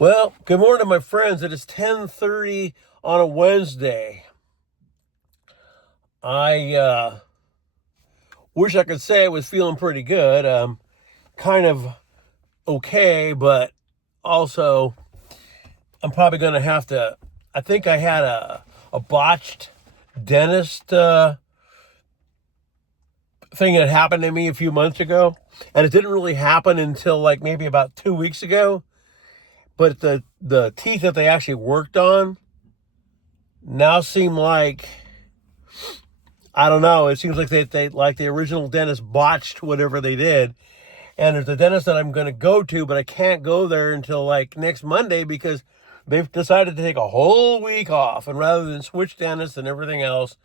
Well, good morning, my friends. It is 10:30 on a Wednesday. I wish I could say I was feeling pretty good. Kind of okay, but also I'm probably going to have to. I think I had a botched dentist thing that happened to me a few months ago, and it didn't really happen until like maybe about 2 weeks ago. But the teeth that they actually worked on now seem like, I don't know. It seems like they like the original dentist botched whatever they did. And there's a dentist that I'm going to go to, but I can't go there until like next Monday because they've decided to take a whole week off. And rather than switch dentists and everything else,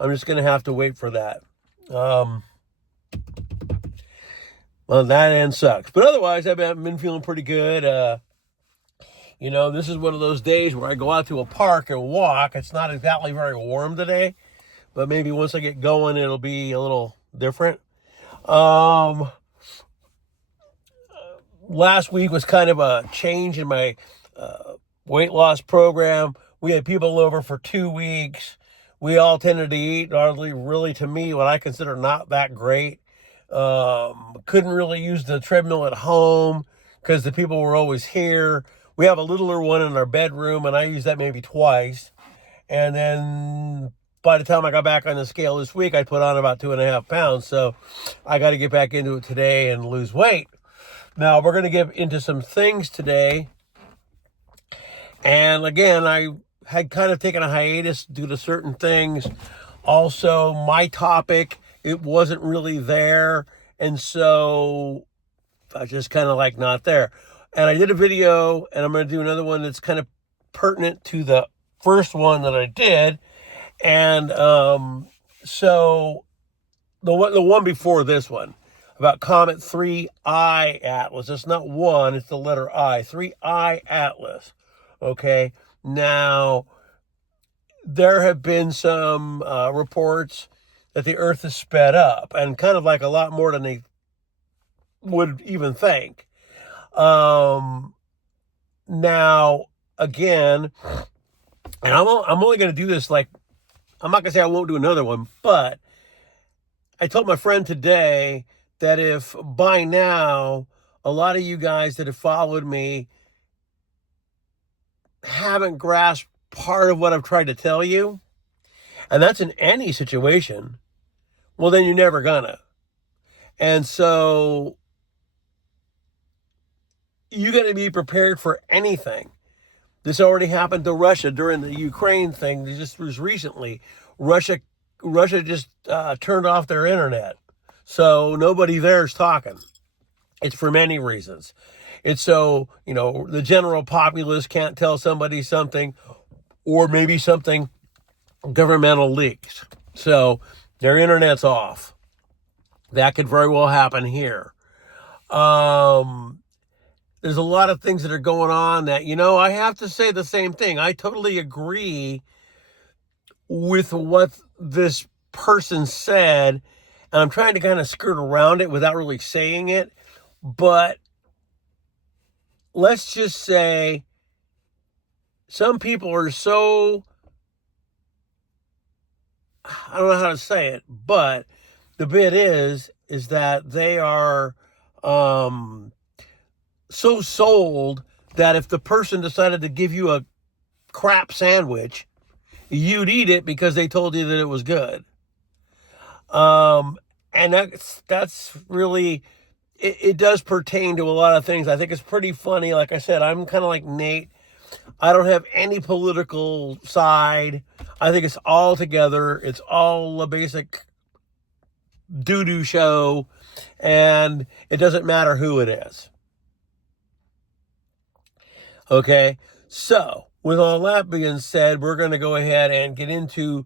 I'm just going to have to wait for that. Well, that end sucks. But otherwise, I've been feeling pretty good. This is one of those days where I go out to a park and walk. It's not exactly very warm today, but maybe once I get going, it'll be a little different. Last week was kind of a change in my weight loss program. We had people over for 2 weeks. We all tended to eat, really, to me, what I consider not that great. Couldn't really use the treadmill at home because the people were always here. We have a littler one in our bedroom, and I use that maybe twice. And then by the time I got back on the scale this week, I put on about 2.5 pounds. So I got to get back into it today and lose weight. Now, we're going to get into some things today. And again, I had kind of taken a hiatus due to certain things. Also, my topic, it wasn't really there. And so I just kind of like not there. And I did a video, and I'm going to do another one that's kind of pertinent to the first one that I did. And so the one before this one, about Comet 3I Atlas. It's not one, it's the letter I. 3I Atlas. Okay. Now, there have been some reports that the Earth is sped up, and kind of like a lot more than they would even think. Now, again, and I'm only going to do this, like, I'm not going to say I won't do another one, but I told my friend today that if by now a lot of you guys that have followed me haven't grasped part of what I've tried to tell you, and that's in any situation, well, then you're never gonna. And so you got to be prepared for anything. This already happened to Russia during the Ukraine thing. This was recently. Russia just turned off their internet. So nobody there's talking. It's for many reasons. It's so, the general populace can't tell somebody something, or maybe something governmental leaks. So their internet's off. That could very well happen here. There's a lot of things that are going on that, I have to say the same thing. I totally agree with what this person said, and I'm trying to kind of skirt around it without really saying it. But let's just say some people are so, I don't know how to say it, but the bit is that they are so sold that if the person decided to give you a crap sandwich, you'd eat it because they told you that it was good. And that's really, it does pertain to a lot of things. I think it's pretty funny. Like I said, I'm kind of like Nate. I don't have any political side. I think it's all together. It's all a basic doo-doo show, and it doesn't matter who it is. Okay, so with all that being said, we're going to go ahead and get into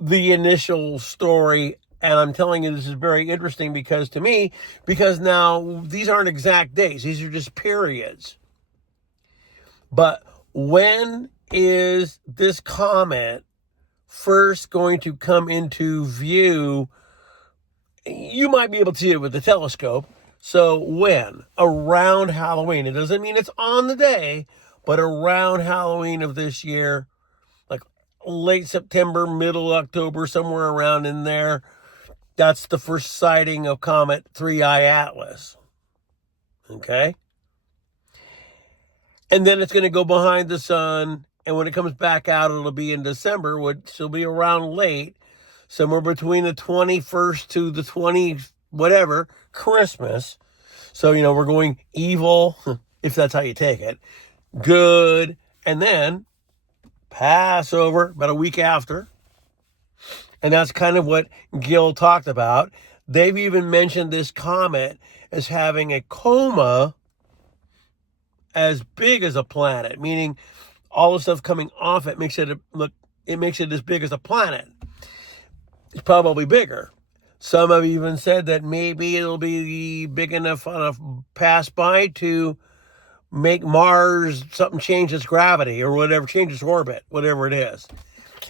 the initial story. And I'm telling you, this is very interesting because now these aren't exact days. These are just periods. But when is this comet first going to come into view? You might be able to see it with the telescope. So when? Around Halloween. It doesn't mean it's on the day, but around Halloween of this year, like late September, middle October, somewhere around in there, that's the first sighting of Comet 3I Atlas. Okay? And then it's going to go behind the sun, and when it comes back out, it'll be in December, which will be around late, somewhere between the 21st to the 20th, whatever, Christmas. So, we're going evil, if that's how you take it, good, and then Passover, about a week after. And that's kind of what Gil talked about. They've even mentioned this comet as having a coma as big as a planet, meaning all the stuff coming off it makes it as big as a planet. It's probably bigger. Some have even said that maybe it'll be big enough on a pass by to make Mars, something change its gravity or whatever, change its orbit, whatever it is.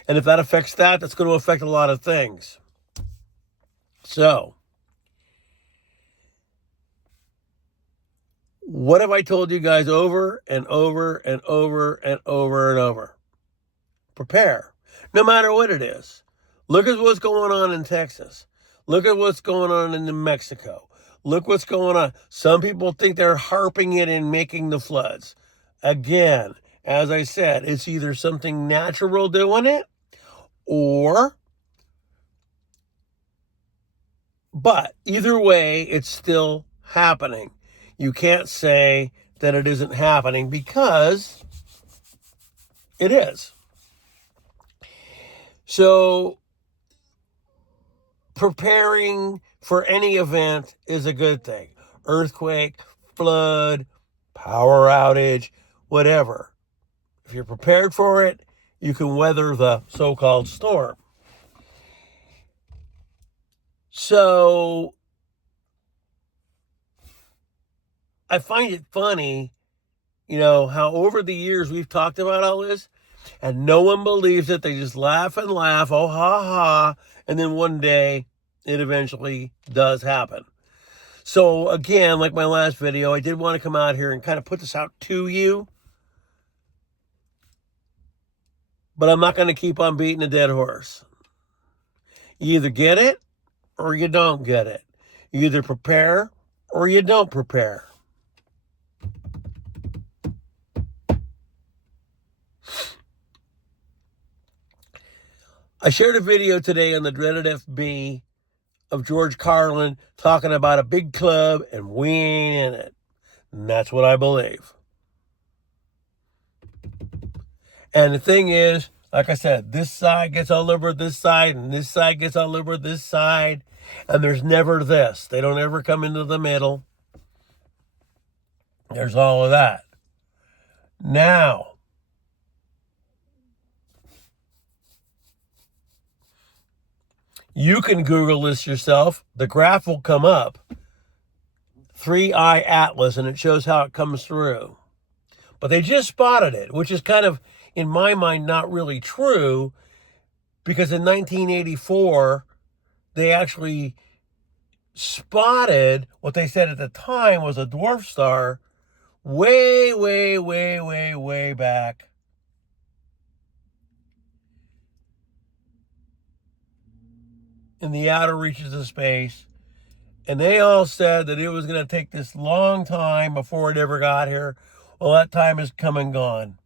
And if that affects that, that's going to affect a lot of things. So, what have I told you guys over and over and over and over and over? Prepare, no matter what it is. Look at what's going on in Texas. Look at what's going on in New Mexico. Look what's going on. Some people think they're harping it and making the floods. Again, as I said, it's either something natural doing it but either way, it's still happening. You can't say that it isn't happening because it is. So, preparing for any event is a good thing. Earthquake, flood, power outage, whatever. If you're prepared for it, you can weather the so-called storm. So, I find it funny, how over the years we've talked about all this, and no one believes it. They just laugh and laugh, oh, ha, ha, and then one day it eventually does happen. So, again, like my last video, I did want to come out here and kind of put this out to you. But I'm not going to keep on beating a dead horse. You either get it or you don't get it. You either prepare or you don't prepare. I shared a video today on the Dreaded FB of George Carlin talking about a big club and we ain't in it. And that's what I believe. And the thing is, like I said, this side gets all over this side and this side gets all over this side. And there's never this. They don't ever come into the middle. There's all of that. Now, you can Google this yourself. The graph will come up. 3I Atlas, and it shows how it comes through. But they just spotted it, which is kind of, in my mind, not really true, because in 1984, they actually spotted what they said at the time was a dwarf star way, way, way, way, way back. In the outer reaches of space. And they all said that it was going to take this long time before it ever got here. Well, that time has come and gone.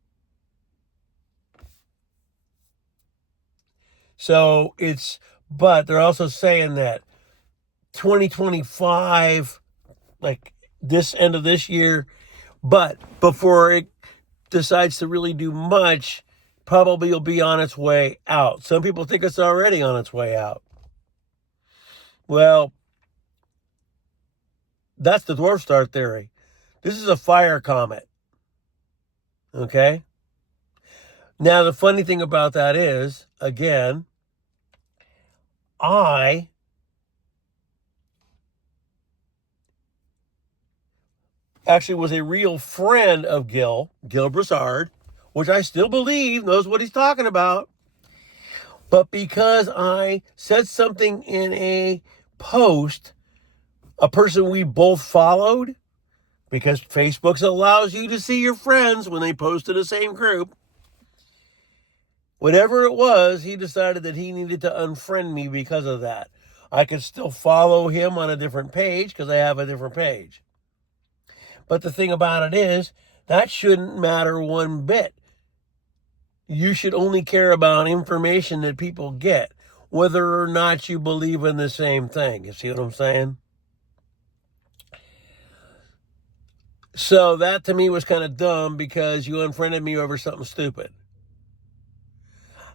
So but they're also saying that 2025, like this end of this year, but before it decides to really do much, probably will be on its way out. Some people think it's already on its way out. Well, that's the dwarf star theory. This is a fire comet. Okay? Now, the funny thing about that is, again, I actually was a real friend of Gil Broussard, which I still believe knows what he's talking about. But because I said something in a post a person we both followed, because Facebook allows you to see your friends when they post in the same group. Whatever it was, he decided that he needed to unfriend me because of that. I could still follow him on a different page because I have a different page. But the thing about it is, that shouldn't matter one bit. You should only care about information that people get, whether or not you believe in the same thing. You see what I'm saying? So that to me was kind of dumb because you unfriended me over something stupid.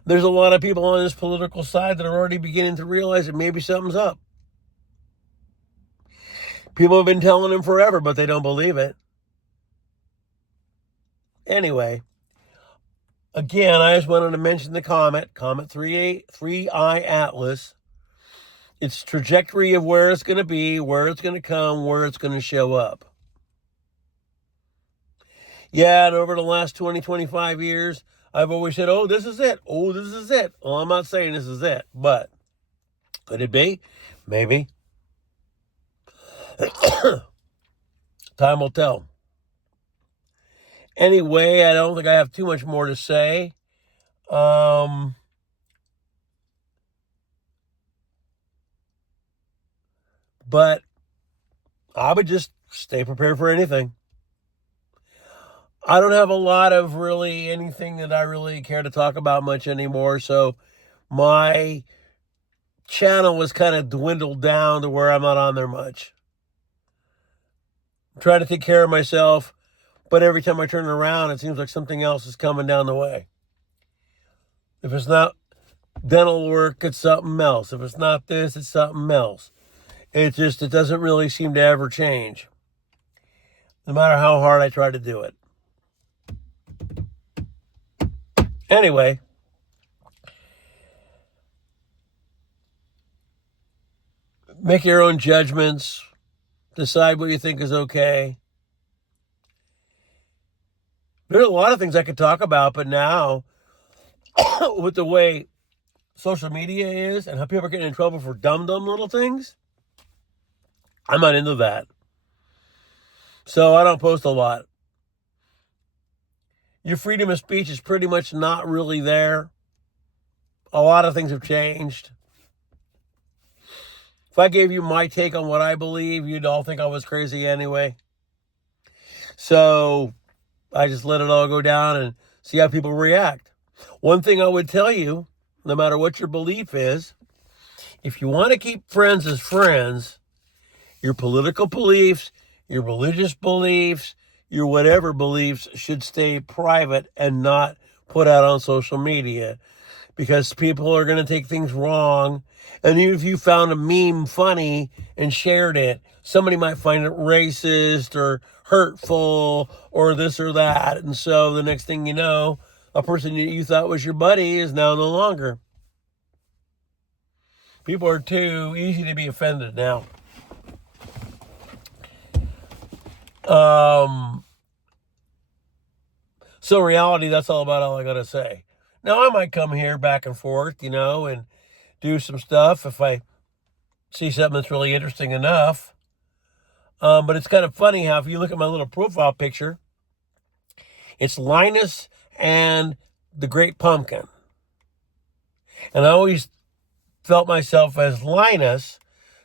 There's a lot of people on this political side that are already beginning to realize that maybe something's up. People have been telling them forever, but they don't believe it. Anyway, again, I just wanted to mention the Comet 3I Atlas. Its trajectory of where it's going to be, where it's going to come, where it's going to show up. Yeah, and over the last 20, 25 years, I've always said, oh, this is it. Oh, this is it. Well, I'm not saying this is it, but could it be? Maybe. Time will tell. Anyway, I don't think I have too much more to say. But I would just stay prepared for anything. I don't have a lot of really anything that I really care to talk about much anymore. So my channel was kind of dwindled down to where I'm not on there much. I'm trying to take care of myself, but every time I turn around, it seems like something else is coming down the way. If it's not dental work, it's something else. If it's not this, it's something else. It doesn't really seem to ever change, no matter how hard I try to do it. Anyway, make your own judgments. Decide what you think is okay. There's a lot of things I could talk about, but now, with the way social media is and how people are getting in trouble for dumb little things, I'm not into that. So I don't post a lot. Your freedom of speech is pretty much not really there. A lot of things have changed. If I gave you my take on what I believe, you'd all think I was crazy anyway. So I just let it all go down and see how people react. One thing I would tell you, no matter what your belief is, if you want to keep friends as friends, your political beliefs, your religious beliefs, your whatever beliefs should stay private and not put out on social media, because people are going to take things wrong. And even if you found a meme funny and shared it, somebody might find it racist or hurtful or this or that. And so the next thing you know, a person you thought was your buddy is now no longer. People are too easy to be offended now. So in reality, that's all I got to say. Now, I might come here back and forth, and do some stuff if I see something that's really interesting enough. But it's kind of funny how if you look at my little profile picture, it's Linus and the Great Pumpkin. And I always felt myself as Linus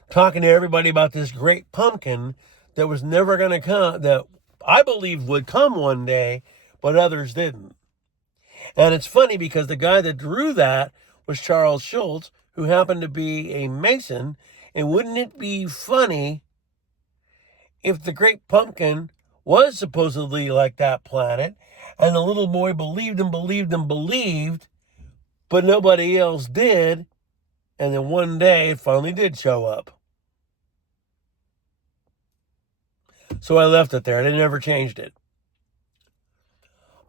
talking to everybody about this great pumpkin that was never going to come, that I believed would come one day, but others didn't. And it's funny because the guy that drew that was Charles Schultz, who happened to be a Mason. And wouldn't it be funny if the great pumpkin was supposedly like that planet, and the little boy believed and believed and believed, but nobody else did, and then one day it finally did show up. So I left it there. I never changed it.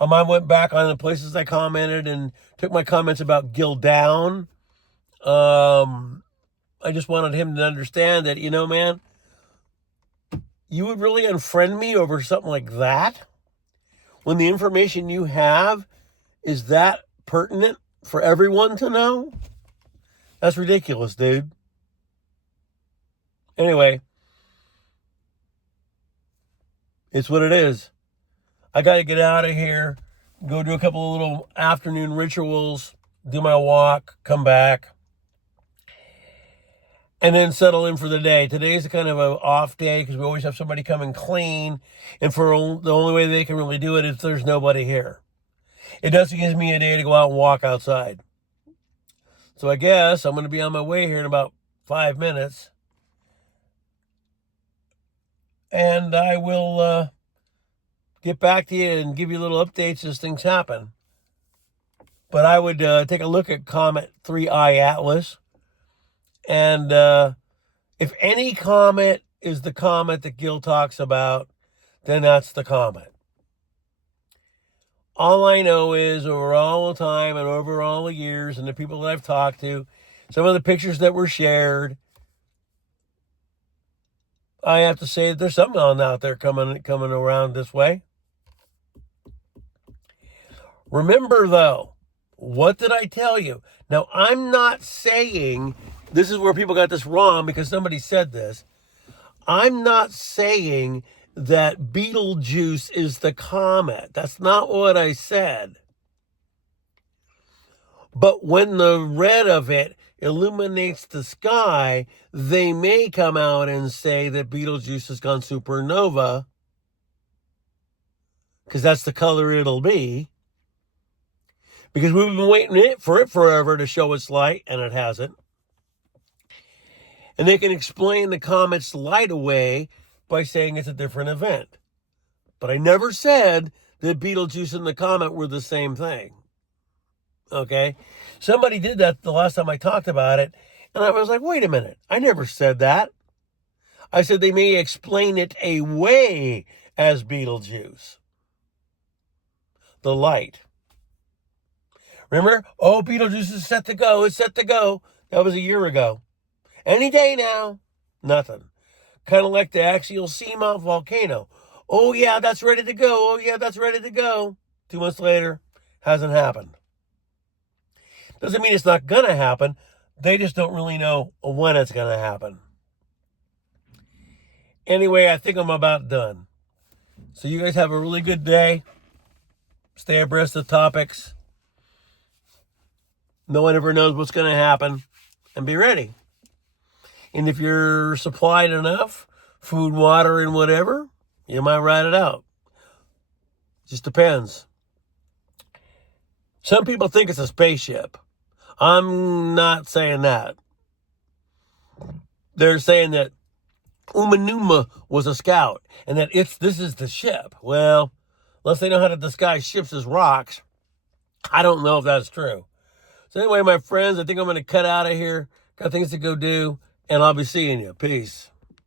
I went back on the places I commented and took my comments about Gil down. I just wanted him to understand that, man, you would really unfriend me over something like that when the information you have is that pertinent for everyone to know? That's ridiculous, dude. Anyway, It's what it is. I got to get out of here, go do a couple of little afternoon rituals, do my walk, come back, and then settle in for the day. Today's kind of an off day because we always have somebody come and clean, and the only way they can really do it is if there's nobody here. It does give me a day to go out and walk outside. So I guess I'm going to be on my way here in about 5 minutes. And I will get back to you and give you little updates as things happen. But I would take a look at Comet 3I Atlas. And if any comet is the comet that Gil talks about, then that's the comet. All I know is over all the time and over all the years and the people that I've talked to, some of the pictures that were shared, I have to say that there's something on out there coming around this way. Remember, though, what did I tell you? Now, I'm not saying, this is where people got this wrong because somebody said this. I'm not saying that Betelgeuse is the comet. That's not what I said. But when the red of it illuminates the sky, they may come out and say that Betelgeuse has gone supernova, because that's the color it'll be. Because we've been waiting for it forever to show its light, and it hasn't. And they can explain the comet's light away by saying it's a different event. But I never said that Betelgeuse and the comet were the same thing. Okay? Somebody did that the last time I talked about it, and I was like, wait a minute, I never said that. I said they may explain it away as Betelgeuse. The light. Remember? Oh, Betelgeuse is set to go. It's set to go. That was a year ago. Any day now. Nothing. Kind of like the axial seamount volcano. Oh, yeah, that's ready to go. Oh, yeah, that's ready to go. 2 months later, hasn't happened. Doesn't mean it's not going to happen. They just don't really know when it's going to happen. Anyway, I think I'm about done. So you guys have a really good day. Stay abreast of topics. No one ever knows what's going to happen. And be ready. And if you're supplied enough, food, water, and whatever, you might ride it out. Just depends. Some people think it's a spaceship. I'm not saying that. They're saying that Umanuma was a scout and that this is the ship. Well, unless they know how to disguise ships as rocks, I don't know if that's true. So anyway, my friends, I think I'm going to cut out of here. Got things to go do, and I'll be seeing you. Peace.